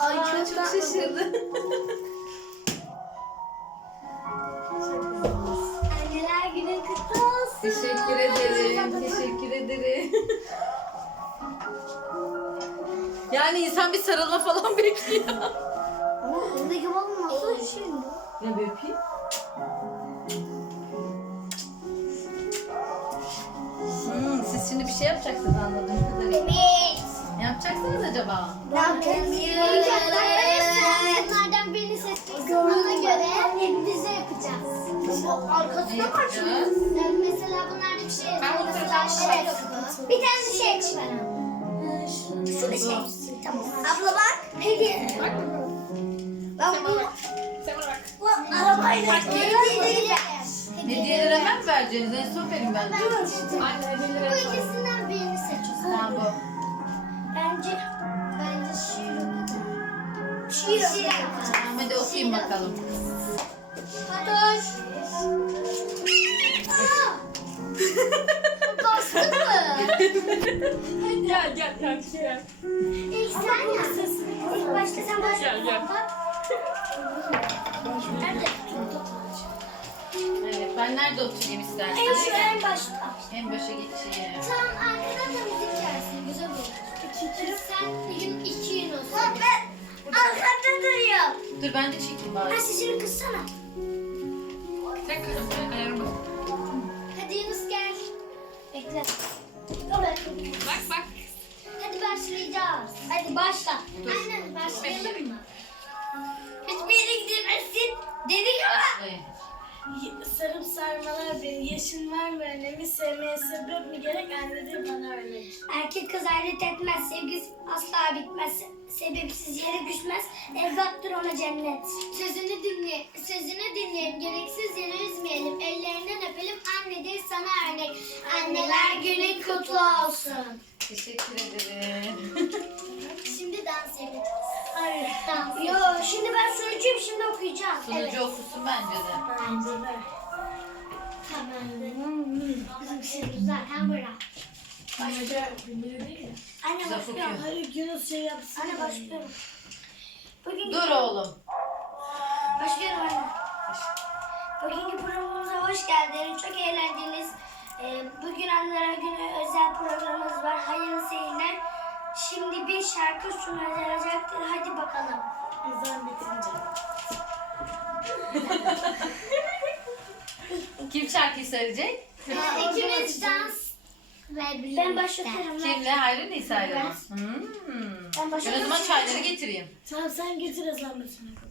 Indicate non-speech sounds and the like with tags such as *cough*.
Ay çok, Ay, çok şaşırdım. Şaşırdı. *laughs* Teşekkür ederim. Teşekkür ederim. Teşekkür ederim. yani insan bir sarılma falan bekliyor. *laughs* *laughs* Ama onda yuva nasıl ee, bir şey mi? Bu? Ne bir öpeyim? Şimdi. Hmm, siz şimdi bir şey yapacaksınız anladım. Bebeğim acaba? Ben bilmiyorum. Madem beni seçtik, ona göre bir yapacağız. Bu arkasında mı Mesela bunlar bir şey. Ben mesela ben ben mesela ben şeyler ben şeyler bir tane şey şey yapalım. Şey yapalım. İşte bir şey yapalım. Şu bak. bir şey. Tamam. Abla bak. Peki. Bak. Ben bunu... Hediyeler hemen mi vereceğiz? En son verin ben. Bu ikisinden birini seçiyorum. Ben bu. Bence Hediyeler. Hediyeler Hediyeler. Hediyeler. Hediyeler. Hediyeler. Bakayım bakalım. Ben nerede oturayım istersen? En başta. En başa geçeyim. Tamam. Ayakta duruyor. Dur ben de çekeyim bari. Ben sesini kıssana. Sen kıs, sen ayarımı. Hadi Yunus gel. Bekle. Tamam. Bak bak. Hadi başlayacağız. Hadi başla. Dur. Aynen başlayalım mı? Hiçbir yere gidemezsin. Dedik ama. Başlayın sarıp sarmalar beni. Yaşın var mı? Annemi sevmeye sebep mi gerek? Anne bana öyle. Erkek kız hayret etmez. Sevgisi asla bitmez. Sebepsiz yere düşmez. Evlattır ona cennet. Sözünü dinle. Sözünü dinleyelim. Gereksiz yere üzmeyelim. Ellerinden öpelim. Anne sana örnek. Anneler günü kutlu olsun. Teşekkür ederim. *laughs* şimdi dans edelim. Hayır. Dans. Yok. Şimdi ben sunucuyum. Şimdi okuyacağım. Sunucu evet. okusun bence de. Bence de. 他们嗯，是不是不是看不着？Anne tamam. tamam. evet. tamam, de Anne başlıyor. Hadi günü şey yapsın. Anne başlıyor. Bugün Dur oğlum. Başlıyorum anne. Başlayalım. Bugünkü programımıza hoş geldiniz. Çok eğlendiniz. bugün anlara günü özel programımız var. Hayırlı seyirler. Şimdi bir şarkı sunacaktır. Hadi bakalım. Güzel. Evet. şarkı söyleyecek? i̇kimiz ee, dans. Ben başlatırım. Kimle? Hayri Nisa ile mi? Ben, hmm. ben başlatırım. Ben o zaman başlatayım. çayları getireyim. Sen, tamam, sen getir o zaman.